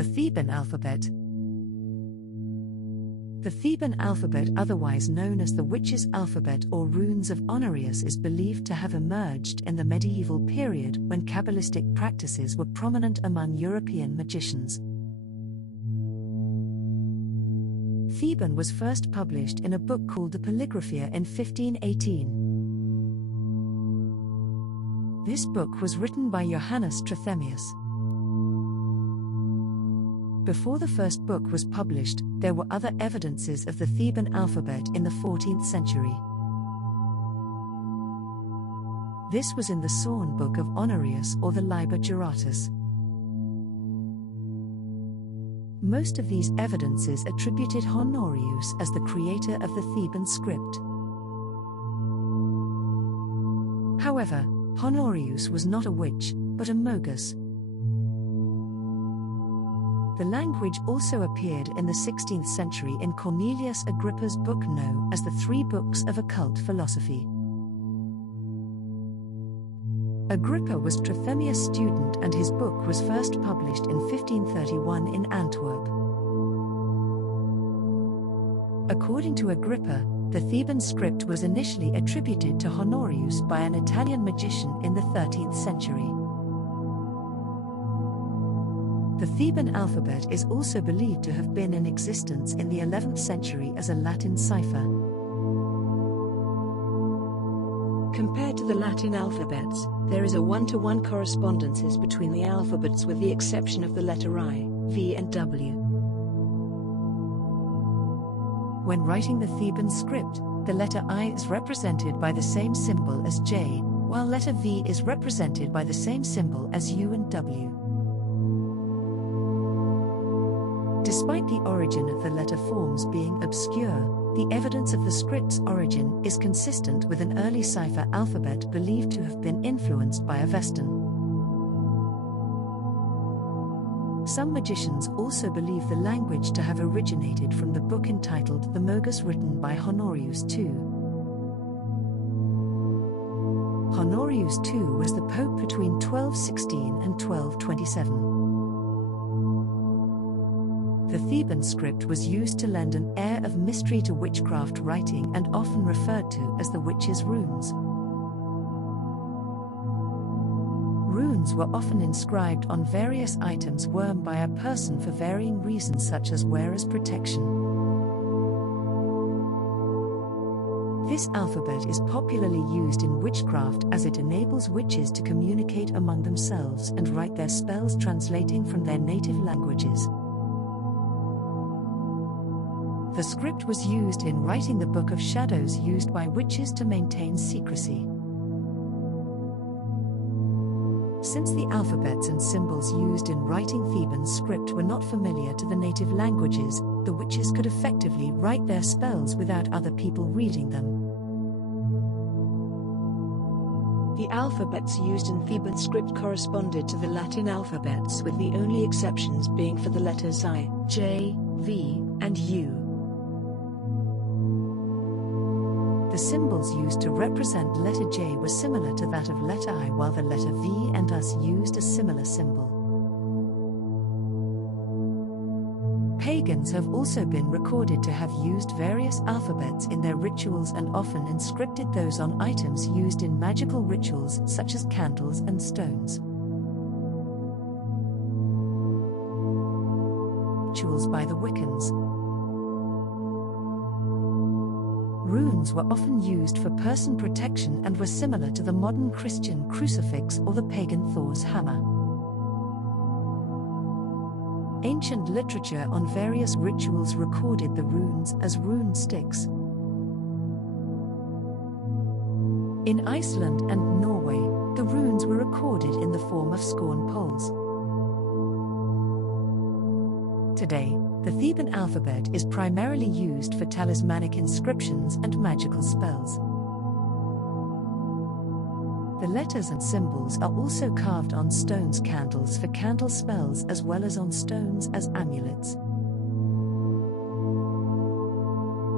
The Theban Alphabet. The Theban alphabet, otherwise known as the Witches' Alphabet or Runes of Honorius, is believed to have emerged in the medieval period when cabbalistic practices were prominent among European magicians. Theban was first published in a book called the Polygraphia in 1518. This book was written by Johannes Trithemius. Before the first book was published, there were other evidences of the Theban alphabet in the 14th century. This was in the Sworne book of Honorius or the Liber Juratus. Most of these evidences attributed Honorius as the creator of the Theban Script. However, Honorius was not a witch, but a mogus. The language also appeared in the 16th century in Cornelius Agrippa's book known as the Three Books of Occult Philosophy. Agrippa was Trithemius' student, and his book was first published in 1531 in Antwerp. According to Agrippa, the Theban script was initially attributed to Honorius by an Italian magician in the 13th century. The Theban alphabet is also believed to have been in existence in the 11th century as a Latin cipher. Compared to the Latin alphabets, there is a one-to-one correspondences between the alphabets with the exception of the letter I, V and W. When writing the Theban script, the letter I is represented by the same symbol as J, while letter V is represented by the same symbol as U and W. Despite the origin of the letter forms being obscure, the evidence of the script's origin is consistent with an early cipher alphabet believed to have been influenced by Avestan. Some magicians also believe the language to have originated from the book entitled The Mogus written by Honorius II. Honorius II was the pope between 1216 and 1227. The Theban script was used to lend an air of mystery to witchcraft writing and often referred to as the witches' runes. Runes were often inscribed on various items worn by a person for varying reasons such as wearer's protection. This alphabet is popularly used in witchcraft as it enables witches to communicate among themselves and write their spells translating from their native languages. The script was used in writing the Book of Shadows used by witches to maintain secrecy. Since the alphabets and symbols used in writing Theban script were not familiar to the native languages, the witches could effectively write their spells without other people reading them. The alphabets used in Theban script corresponded to the Latin alphabets, with the only exceptions being for the letters I, J, V, and U. The symbols used to represent letter J were similar to that of letter I, while the letter V and us used a similar symbol. Pagans have also been recorded to have used various alphabets in their rituals and often inscripted those on items used in magical rituals such as candles and stones. Rituals by the Wiccans. Runes were often used for person protection and were similar to the modern Christian crucifix or the pagan Thor's hammer. Ancient literature on various rituals recorded the runes as rune sticks. In Iceland and Norway, the runes were recorded in the form of scorn poles. Today, the Theban alphabet is primarily used for talismanic inscriptions and magical spells. The letters and symbols are also carved on stones candles for candle spells as well as on stones as amulets.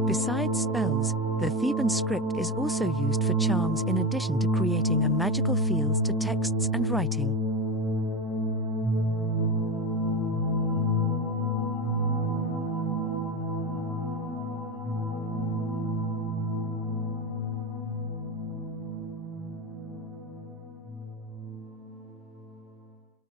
Besides spells, the Theban script is also used for charms in addition to creating a magical feel to texts and writing.